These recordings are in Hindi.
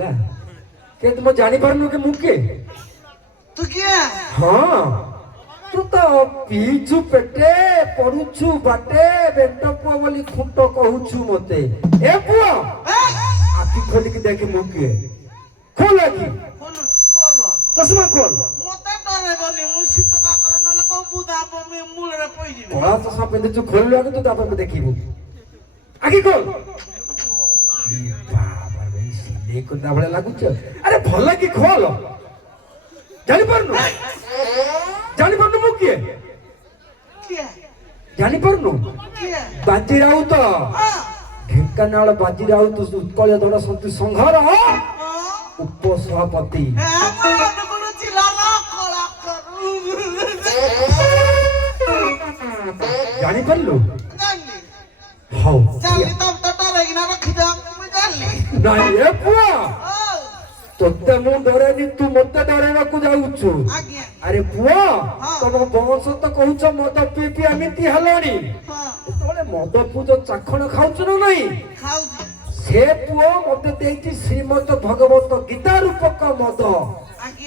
ହେଲା के तुम जानी पारनु के मुके तू क्या हाँ तू तो पीछु पेटे पड़ुछु बाटे बेंट पुआ बोली खुंट कहूछु मते ए पुआ आखि खोल के देखे मुके खोल आखि चश्मा खोल मते डरे बनी मु सित का कर नले को बुदा पे मूल रे पई जिवे कला चश्मा पेंदे तू खोल आके तू तापर में देखिबू आखि खोल बाबा रे सिले को दाबळे लागुछ अरे भला की खोल जानी पारनु मु किए जानी पारनु बाजी राउत ढेंकानाल बाजी राउत उत्कल दौड़ सन्तु संघर उपसभापति जानी पारलु हौ नहीं ए पुआ तोते मु डरेनी तू मते डरेवा को जाउछु अरे पुआ तम बंश तो कहउछ मद पी पी एमिति हलानी तोले मद पूजो चाखण खाउछु न नहीं से पुआ मते देइछि श्रीमद भगवत गीता रूपक मद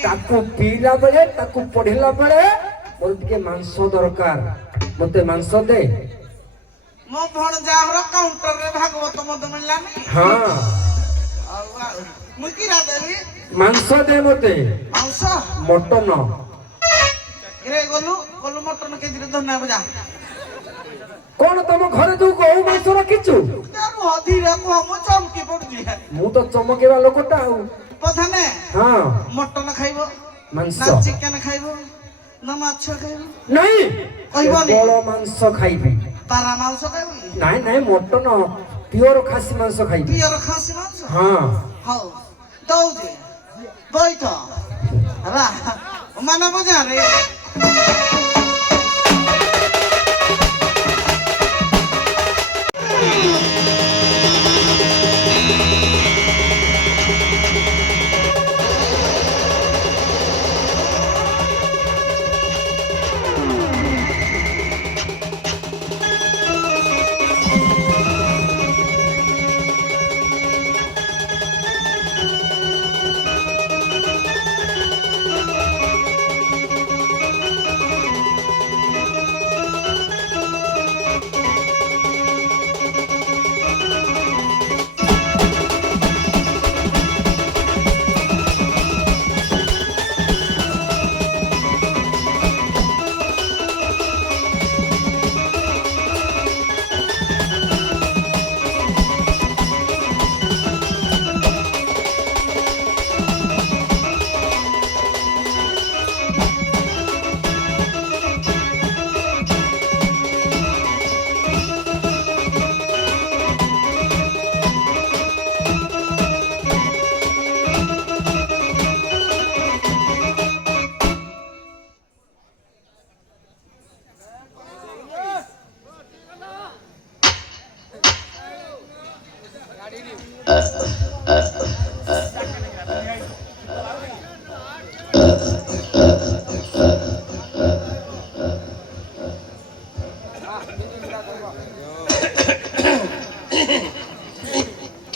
ताकू पीला बेले ताकू पढ़िला बेले मोर के मांस दरकार मते मांस दे मो भण जाहर काउंटर रे भागवत मद मिलला नहीं हां मुकिरा देवी मांस दे मते मांस मटन रे गोलू मटन के दिरे धन्ना बजा कोन तम घरे तू गौ मांस रखिछु तार अधीरे को हम चमकी पड़जी मु तो चमकेवा लोकटा आउ पथने हां मटन खाइबो मांस ना चिकन खाइबो ना माछ खाइबो नहीं कहबोनी बड़ मांस खाइबी पारा मांस खाइबो नहीं नहीं मटन प्योर खासी मांस खाइबी पियर खासी मांस हां हां दौजे बैठ रा माना बजा रे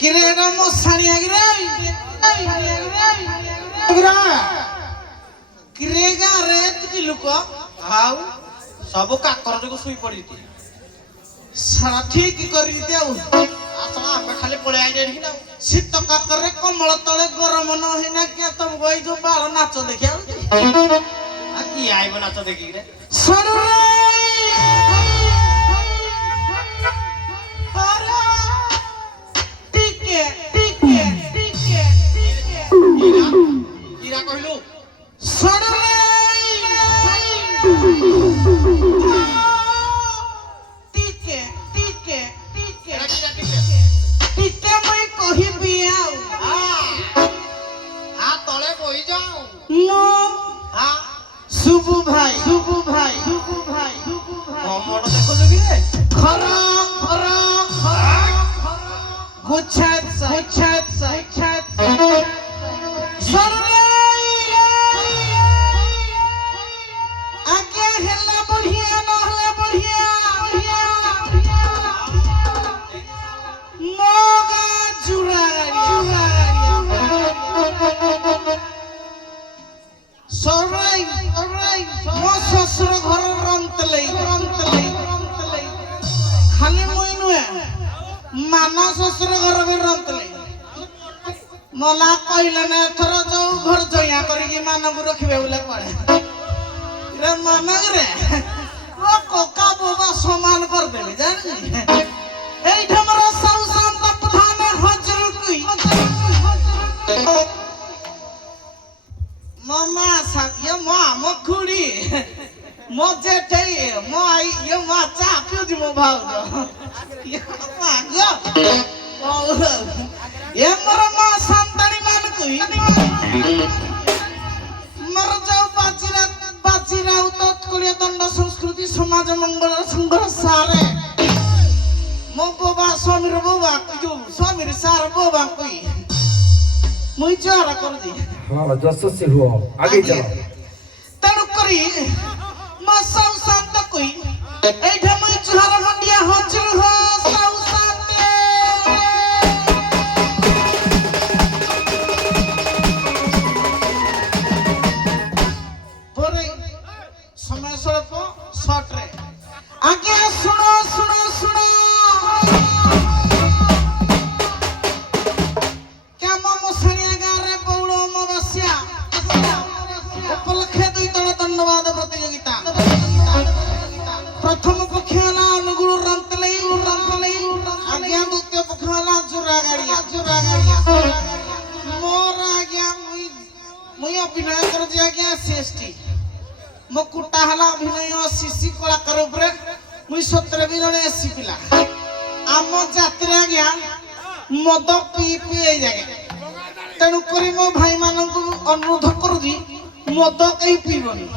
किरेना मोसानी आगिरे किरेगा रेत की लुक हाउ सब काकर जको सुई पड़ी थी सारा ठीक कर दिते आ असला हम खाली पळे आई जेठी ना शीत काकर रे कमल तळे गरम न हेना के तुम गई जो बाल नाच देखिया आ की आइबो नाच देखि रे सुन हीरा कहलु टीके टीके टीके टीके मैं कहिबी आ तळे बहि जाऊ नो हां सुबु भाई ମାନ ଶ୍ୱଶୁର ଘର ବି ରନ୍ତଲେ ମଲା କହିଲେ ନା ଏଥର ଯୋଉ ଘର ଜୟା କରିକି ମାନଙ୍କୁ ରଖିବେ ବୋଲେ କୁଆଡେ ରେ ମାନକରେ ଓ କକା ବୋବା ସମାନ କରିଦେବେ ଜାଣିଲି এইটা আমার সাউসান্ত প্রধান হজর কই মামা সাকিয়া মা মখুড়ি মজে ঠাই মা ইয়ে মা চা পিউ দি মো ভাউ মা গো এ মর মা সন্তানি মান কই মর যাও বাজিরা উত্তরীয় দণ্ড সংস্কৃতি সমাজ মঙ্গল সংঘ সারে ମୋ ବୋବା ସ୍ୱାମୀର ବୋବା ଯୋଉ ସ୍ୱାମୀର ସାର ବୋବା କଇ ମୁଇ ଜରା କରୁଛି ହଁ ଯଶସ୍ୱୀ ହୁଅ ଆଗେଇ ଚାଲ ତେଣୁ କରି ମୋ ସାଉ ଶାନ୍ତ କଇ ଏଇଠା ମୁଇ ଜୁହାର ମଣ୍ଡିଆ ହଜୁର ହୋ ସାଉ ଶାନ୍ତେ ପରେ ସମୟ ସ୍ୱଳ୍ପ ସର୍ଟରେ ଆଜ୍ଞା ଶୁଣ ଶୁଣ ଶୁଣ प्रथम पक्ष है अनुगुण रंतलई आज्ञा द्वितीय पक्ष है जुरा गाड़िया मोर आज्ञा मुई अभिनय कर जे आज्ञा सीएसटी मो कुटा हला अभिनय सीसी कलाकार ऊपर मुई 17 भी जने एसी पिला आम जाति आज्ञा मद पी पी ए जागे तेणु करी मो भाई मानक अनुरोध करूजी मद कहीं पीबनी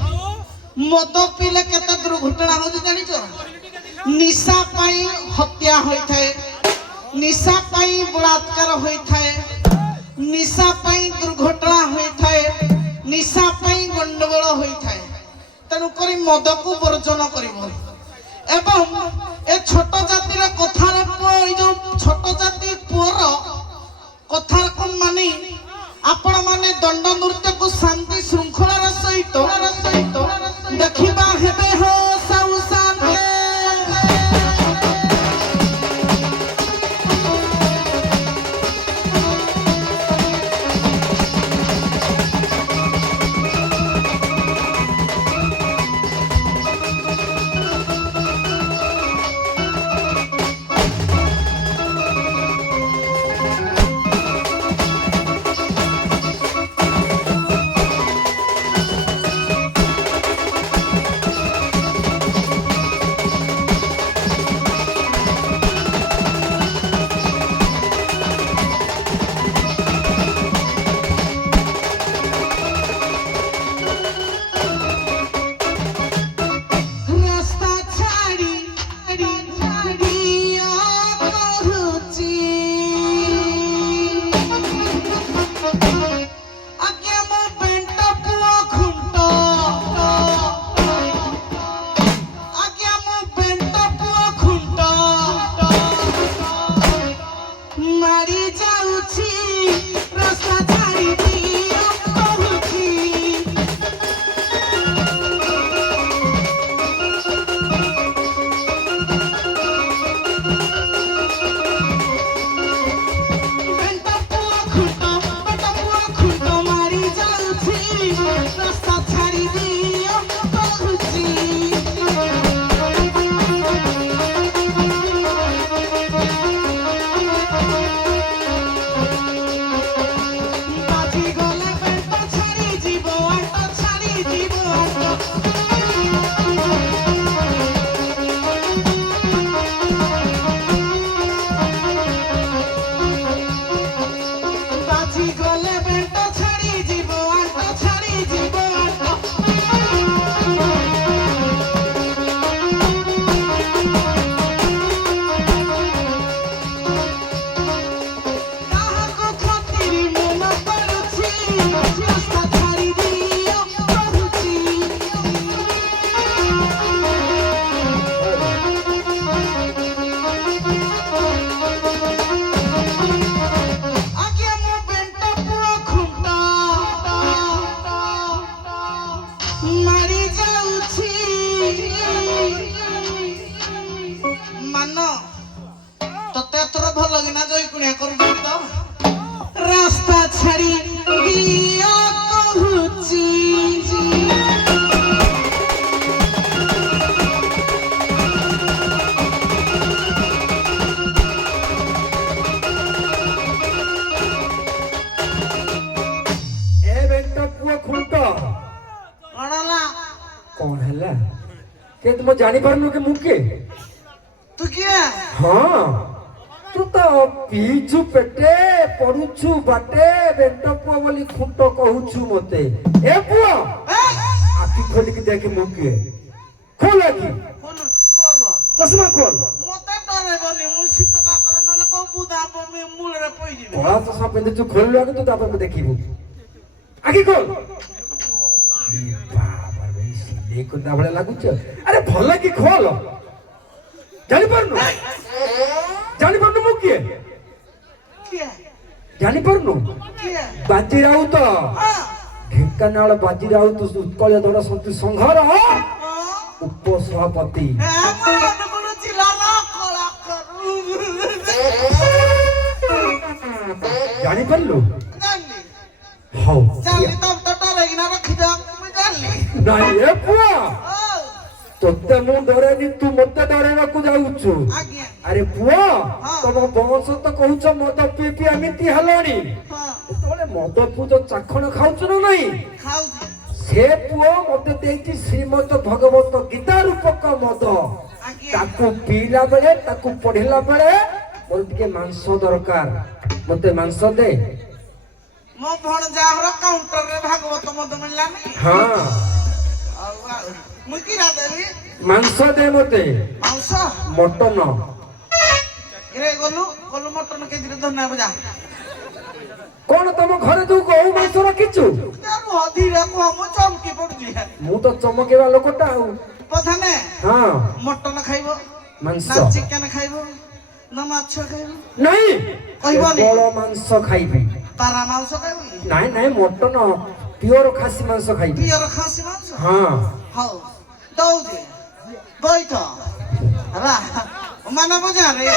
मद पीले केते दुर्घटना हो जानी निशा पाई हत्या होई थाए निशा पाई बलात्कार होई थाए निशा पाई दुर्घटना होई थाए निशा पाई गंडगोल होई थाए तेणु करी मद को वर्जन करिवो एवं ए छोट जातिर कथार जो छोट जाति पुअर कथार को मानी आपण माने दंड नृत्य को शांति श्रृंखलार सहित देखिबा हेबे हो साउ शांति ତତେ ଏଥର ଭଲ କିନା ଜୟ କୁଣିଆ କରୁଛୁ ତ ରାସ୍ତା ଛାଡ଼ି ଦିଅ କହୁଛି ଏ ବେଣ୍ଟ ପୁଅ ଖୁଣ୍ଟ କଣ ହେଲା କଣ ହେଲା କେ ତୁମ ଜାଣିପାରୁନୁ କି ମୁଁ କିଏ ତୁ କିଏ ହଁ ତୁ ତ ପିଇଛୁ ପେଟେ ପଡୁଛୁ ବାଟେ ବେଣ୍ଟ ପୁଅ ବୋଲି ଖୁଣ୍ଟ କହୁଛୁ ମତେ ଏ ପୁଅ ଆଖି ଖୋଲିକି ଦେଖେ ମୁଁ କିଏ ଖୋଲ ଆଖି ଚଷମା ଖୋଲ ମତେ ଡରେଇବନି ମୁଁ ଶୀତ କାକର ନହେଲେ କୋଉ ବୁଦା ମୂଳରେ ପଇଯିବି କଳା ଚଷମା ପିନ୍ଧିଛୁ ଖୋଲିଲୁ ଆଗେ ତୁ ତାପରେ ଦେଖିବୁ ଆଖି ଖୋଲ ବାବା ରେ ସିଲେଇ କଲା ଭଳିଆ ଲାଗୁଛ ଆରେ ଭଲ କି ଖୋଲ ଜାଣିପାରୁନୁ ମୁଁ କିଏ କିଏ ଜାଣିପାରୁନୁ କିଏ ବାଜି ରାଉତ ଢେଙ୍କାନାଳ ବାଜି ରାଉତ ଉତ୍କଳ ଦଳ ସନ୍ତୀ ସଂଘର ଉପସଭାପତି ଜାଣିପାରିଲୁ ହଉ ନାଇଁ ଏ ପୁଅ ତୋତେ ମୁଁ ଡରେନି ତୁ ମତେ ଡରେଇବାକୁ ଯାଉଛୁ ଆରେ ପୁଅ ତମ ବଂଶ ତ କହୁଛ ମଦ ପିଇ ପିଇ ଏମିତି ହେଲଣି ଯେତେବେଳେ ମଦ ପିଉଛ ଚାଖଣ ଖାଉଛୁ ନା ନାଇଁ ସେ ପୁଅ ମତେ ଦେଇଛି ଶ୍ରୀମଦ ଭଗବତ ଗୀତା ରୂପକ ମଦ ତାକୁ ପିଇଲା ବେଳେ ତାକୁ ପଢିଲା ବେଳେ ମୋର ଟିକେ ମାଂସ ଦରକାର ମତେ ମାଂସ ଦେ ମୋ ଭଣଜାଘର କାଉଣ୍ଟରରେ ଭାଗବତ ମଦ ମିଳିଲାନି ହଁ ମୁଁ କିରା ଦେବି ମାଂସ ଦେ ମତେ ମାଂସ ମଟନ ରେ ଗଲୁ ଗଲୁ ମଟନ କେଜିରେ ଧନ୍ୟବାଦ ଯା କଣ ତମ ଘରେ ତୁ କୋଉ ମାଂସ ରଖିଛୁ ଧୀରେ କୁହ ମୁଁ ଚମକି ପଡୁଛି ମୁଁ ତ ଚମକେଇବା ଲୋକଟା ଆଉ ପ୍ରଧାନେ ହଁ ମଟନ ଖାଇବ ମାଂସ ନା ଚିକେନ ଖାଇବ ନା ମାଛ ଖାଇବ ନାଇଁ କହିବନି କେବଳ ମାଂସ ଖାଇବି ପାରା ମାଂସ ଖାଇବ ନାଇଁ ନାଇଁ ମଟନ ପିଓର ଖାସି ମାଂସ ଖାଇବି ପିଓର ଖାସି ମାଂସ ହଁ ହଉ ଦଉଛି ବଇଠ ହେଲା ମାନେ ବୁଝାରେ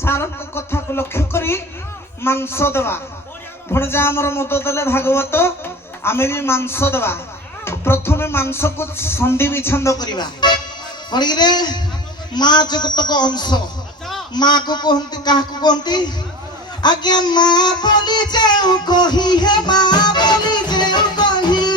ସାରଙ୍କ କଥାକୁ ଲକ୍ଷ୍ୟ କରି ମାଂସ ଦେବା ଭଣଜା ଆମର ମଦ ଦେଲେ ଭାଗବତ ଆମେ ବି ମାଂସ ଦେବା ପ୍ରଥମେ ମାଂସକୁ ସନ୍ଧି ବିଚ୍ଛନ୍ଦ କରିବା କଣିକିରେ ମା ଜଗତକ ଅଂଶ ମାକୁ କୁହନ୍ତି କାହାକୁ କୁହନ୍ତି ଆଜ୍ଞା ମା ବୋଲି ଯେଉଁ କହି ହେ ମା ବୋଲି ଯେଉଁ କହି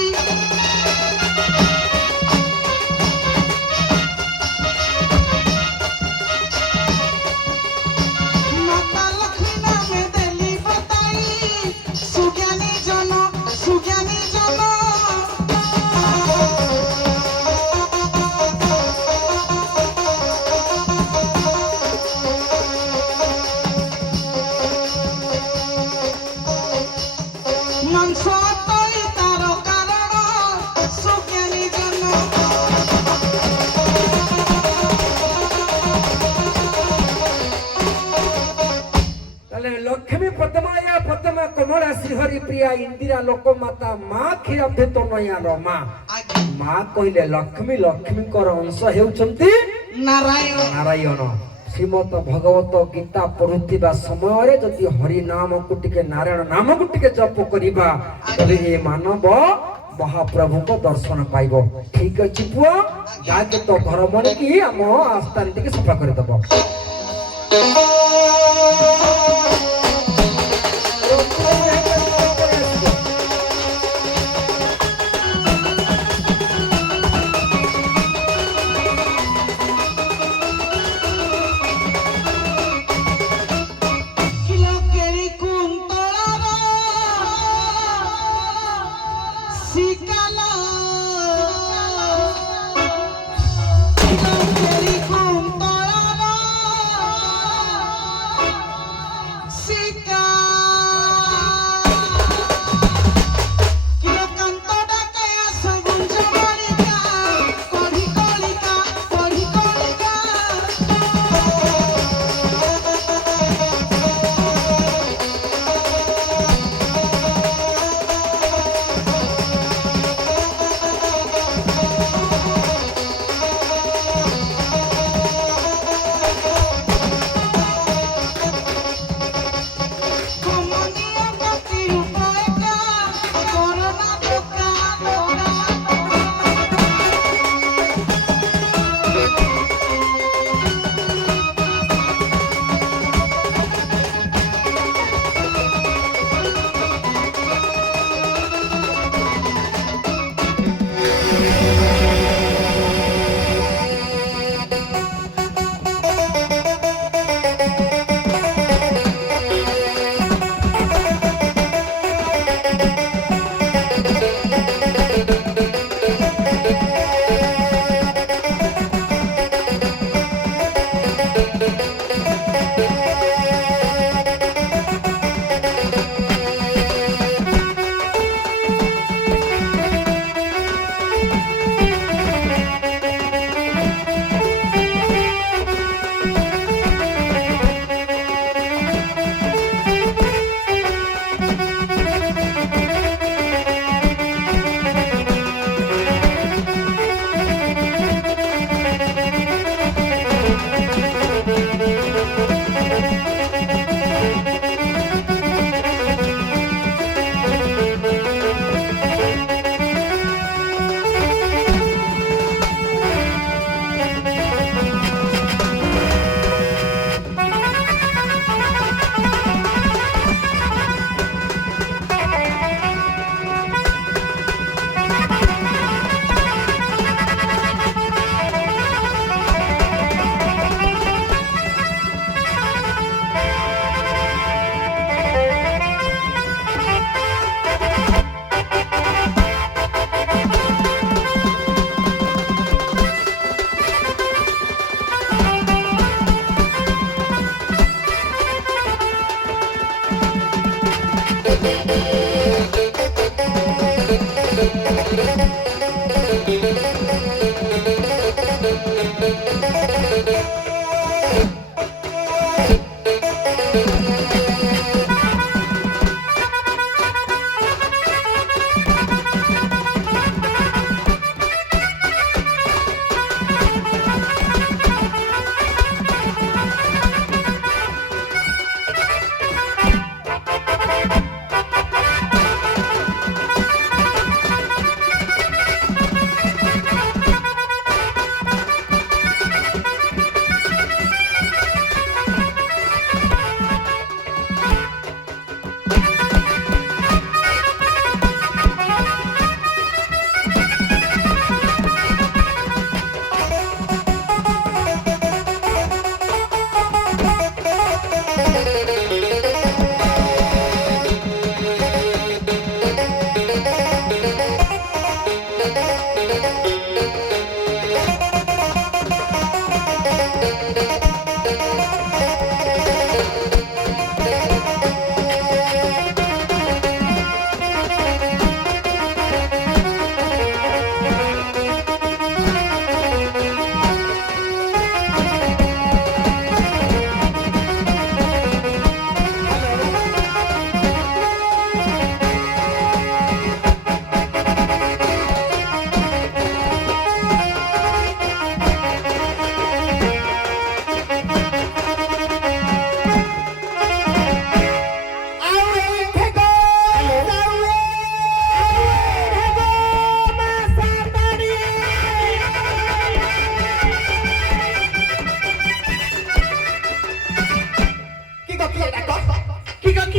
ଲକ୍ଷ୍ମୀ ପଦ୍ମାୟା ପଦ୍ମା କମଳା ଶ୍ରୀହରି ପ୍ରିୟା ଇନ୍ଦିରା ଲୋକମାତା ମା କ୍ଷୀରାମୃତ ନୟା ରମା ମା କହିଲେ ଲକ୍ଷ୍ମୀ ଲକ୍ଷ୍ମୀଙ୍କର ଅଂଶ ହେଉଛନ୍ତି ନାରାୟଣ ଶ୍ରୀମଦ ଭଗବତ ଗୀତା ପଢୁଥିବା ସମୟରେ ଯଦି ହରି ନାମକୁ ଟିକେ ନାରାୟଣ ନାମକୁ ଟିକେ ଜପ କରିବା ତେବେ ଏ ମାନବ ମହାପ୍ରଭୁଙ୍କ ଦର୍ଶନ ପାଇବ ଠିକ ଅଛି ପୁଅ ଯାକେ ତ ଘର ମଣିକି ଆମ ଆସ୍ଥାନ ଟିକେ ସଫା କରିଦବ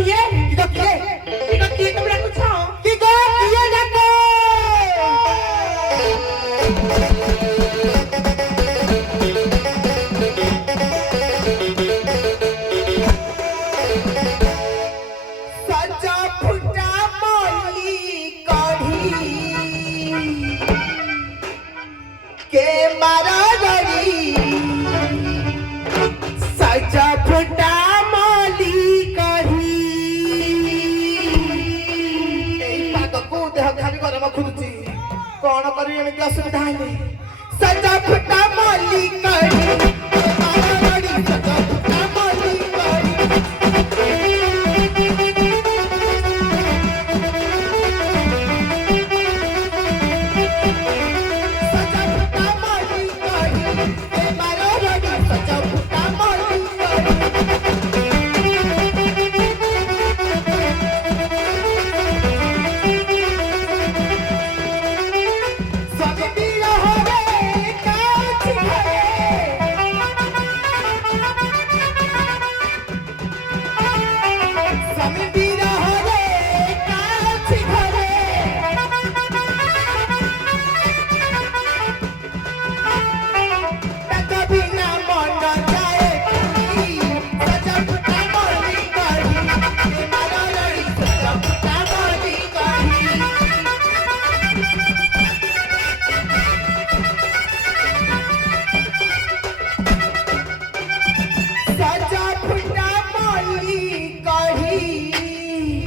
কিয়ে ইটা কে তুমি রাখছ কি গো কিয়ে ডাকো সজা ফুটা মলি কঢ়ি কে মারা গড়ি সজা ফুটা মলি কঢ়ি এই পাগକୁ দেহ ଖାଲି ଗରମ ଖୁରୁଛି କଣ କରିବି ଏମିତି ଅସୁବିଧା ହେଲେ सजा फुटा मली कढ़ी मारा गड़ी सजा फुटा मली कढ़ी सजा फुटा मली कढ़ी मारा गड़ी सजा फुटा मली कढ़ी स्वामी पीरा होवे काछ घरे स्वामी पीरा होवे काछ घरे तका बिना मन जाए की सजा फुटा मली कढ़ी मारा लड़ी सजा फुटा मली कढ़ी सजा फुटा मली कढ़ी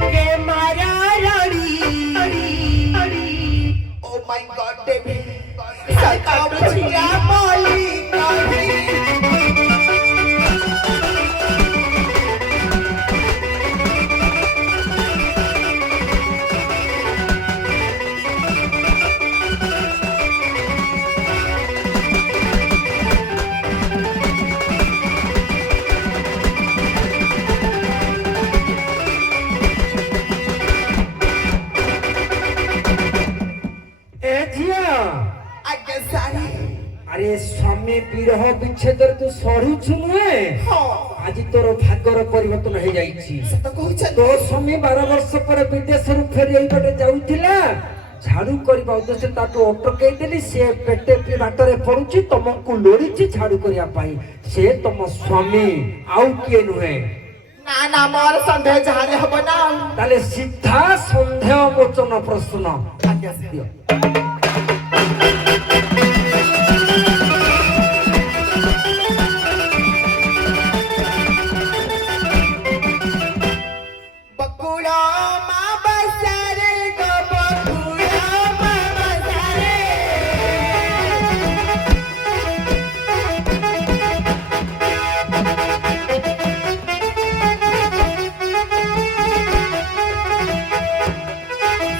के मारा रड़ी ओ माय गॉड डेविड सजा फुटा मली कढ़ी ଏ ଝିଅ आगे सारी ଆରେ ସ୍ୱାମୀ ବିରହ ବିଚ୍ଛେଦରେ ତୁ ସଢୁଛୁ ନୁହେଁ हाँ ଆଜି ତୋର ଭାଗ୍ୟର ପରିବର୍ତ୍ତନ ହେଇଯାଇଛି तो कहछ ତୋ ସ୍ୱାମୀ 12 ବର୍ଷ ପରେ ବିଦେଶରୁ ଫେରି ଏଇପଟେ ଯାଉଥିଲା ଝାଡୁ କରିବା ଉଦ୍ଦେଶ୍ୟରେ ତାକୁ ଅଟକେଇ ଦେଲି ସେ ପେଟେ ବାଟରେ ପଡୁଛି ତମକୁ ଲୋଡିଛି ଝାଡୁ କରିବା ପାଇଁ ସେ ତମ ସ୍ୱାମୀ ଆଉ କିଏ ନୁହେଁ ना ना मोर संदेह झारे हबो ना ତାହେଲେ ସିଧା ସନ୍ଦେହ ମୋଚନ ପ୍ରଶ୍ନ आगे से ଦିଅ बकुड़ा मा बसारे गो बकुड़ा मा बसारे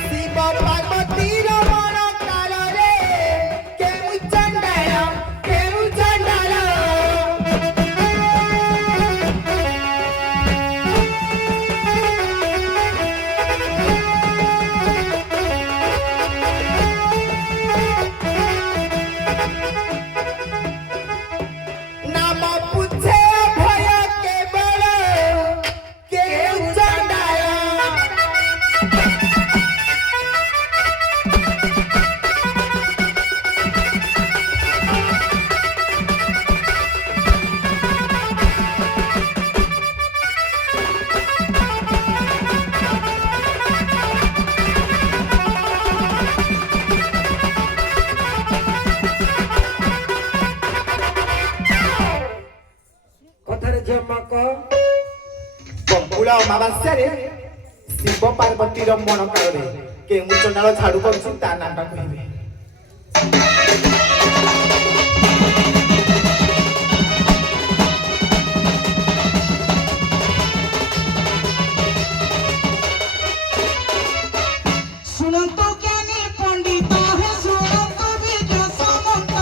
शिव पार्वती रमण काल रे केउ चंडाल नाम पूछे भय केवल केउ चंडाल କଥାରେ ଝିଅ ମା କହ ବକୁଳ ଅମାବାସ୍ୟାରେ ଶିବ ପାର୍ବତୀର ମଣ କାଳରେ କେଉଁ ଚଣ୍ଡାଳ ଝାଡୁ କରୁଛି ତା ନାଁଟା କହିବେ শুনন্ত জ্ঞানী পণ্ডিত হে শুনন্ত বীর্য সামন্ত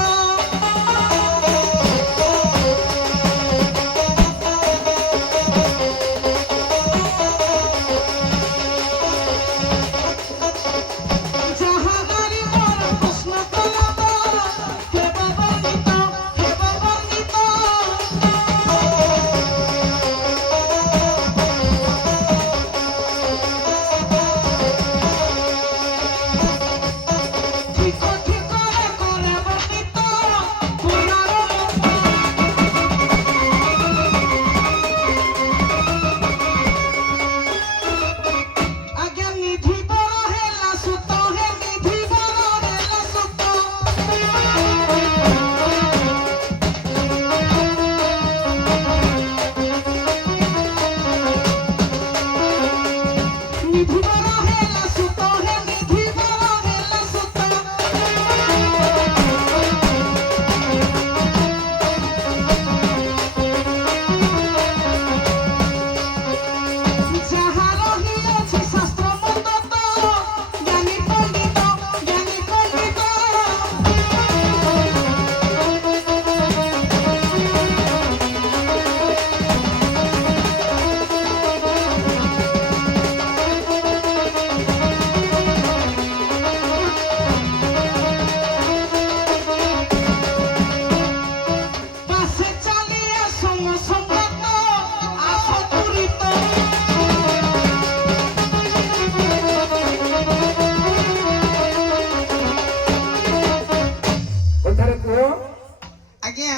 যাহা নারী মন প্রশ্ন কলব সঙ্গ সঙ্গত আশা তুরিত কথারে কুহ ଆଜ୍ଞା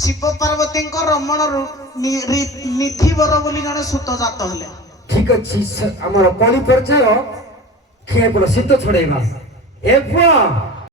ଶିବ ପାର୍ବତୀଙ୍କ ରମଣରୁ ନିଧିବର ବୋଲି ଜଣେ ସୁତ ଜାତ ହେଲେ ঠিক ଅଛି ଆମର କଳି ପର୍ଯ୍ୟାୟ ଖିଆ ପଡ ଶୀତ ଛଡେଇବା ଏ ପୁଅ